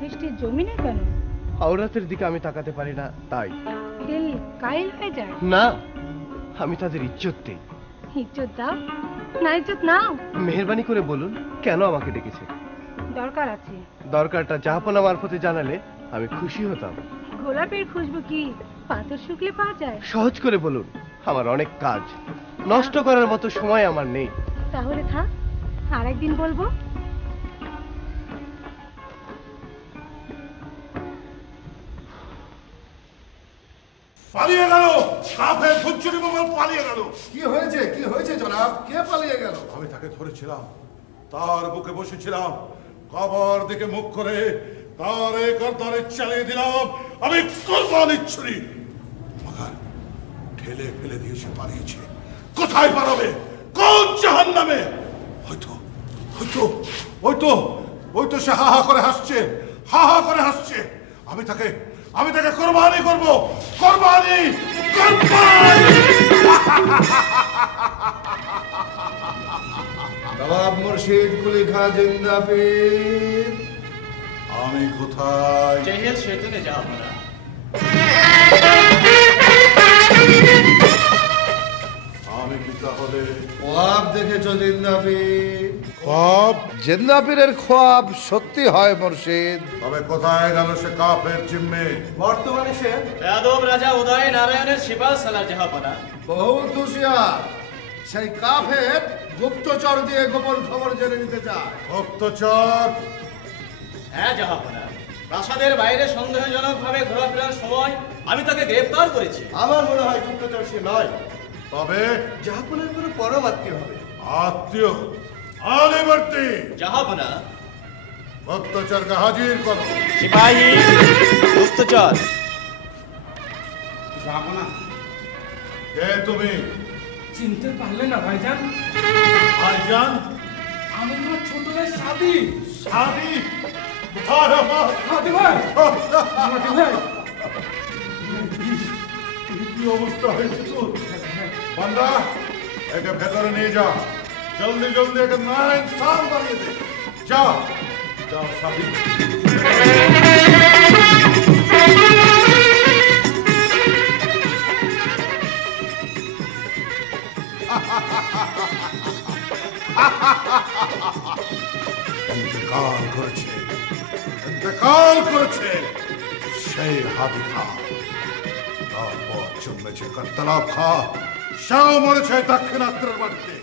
বৃষ্টির জমি নেই কেন? আওরাতের দিকে আমি তাকাতে পারি না তাই। দিল কাইল হয়ে যায়? না, আমি তাদের ইজ্জত দিই। ইজ্জত দাও না? ইজ্জত নাও। মেহেরবানি করে বলুন কেন আমাকে ডেকেছে? দরকার আছে। দরকারটা জাহাপনা মারফতে জানালে আমি খুশি হতাম। গোলাপের খুশবু কি পাথর শুকলে পাওয়া যায়? সহজ করে বলুন, আমার অনেক কাজ, নষ্ট করার মতো সময় আমার নেই। তাহলে থাক, আরেকদিন বলবো। পালিয়ে গেল কাফের ফুচ্চুরি মোমাল, পালিয়ে গেল। কি হয়েছে, কি হয়েছে জনাব? কে পালিয়ে গেল? আমি তাকে ধরেছিলাম, তার বুকে বসেছিলাম, কবর দিকে মুখ করে তার গর্দানে চালিয়ে দিলাম আমি কুরবানির ছুরি। মগার ঠেলে ফেলে দিয়ে সে পালিয়েছে। কোথায় পালাবে? কোন জাহান্নামে? হয়তো হয়তো হয়তো হয়তো সে হা হা করে হাসছে, হা হা করে হাসছে। আমি তাকে কোরবানি করব, কোরবানি কোরবানি। নবাব মুর্শিদ কুলিখা জিন্দা পীর। আমি কোথায়? জহির শৈতুনে যাও না। আমি কি তাহলে খোয়াব দেখেছো জিন্দা পীর? খোয়াব? জিন্দা পীরের খোয়াব সত্যি হয় মুর্শিদ। তবে কোথায় গেল সে কাফের জিম্মে? বর্তমানে সে যাদব রাজা উদয় নারায়ণের শিপাল সালার জাহাপনা। বহুত হুঁশিয়ার। সেই কাফের গুপ্তচর দিয়ে গোপন খবর জেনে নিতে চায়। গুপ্তচর? হ্যাঁ জাহাপনা, প্রাসাদের বাইরে সন্দেহজনক ভাবে ঘোরাফেরার সময় আমি তাকে গ্রেফতার করেছি। আমার মনে হয় গুপ্তচর সে নয়, তবে জাহাপনার কোনো পরম আত্মীয় হবে। আত্মীয়? আলিবর্তী জাহাপনা। গুপ্তচরকে হাজির করো। সিপাহী, গুপ্তচর। জাহাপনা, কে তুমি? চিনতে পারলে না ভাইজান? ভাইজান? আমি তোমার ছোট ভাই সাদি। সাদি? আরে মা! সাদি ভাই, সাদি ভাই। কি অবস্থা হয়েছে তোর? বান্দা, একে ভেতরে নিয়ে যা, জলদি জলদি একে নারায়ণ সাল বানিয়ে দে। যাও যাও সাদি। ইন্তেকাল করেছে সেই হাদি খা। তারপর জন্মেছে কাত্তালাব খা, সেও মরেছে দাক্ষিণাত্যের বাড়িতে।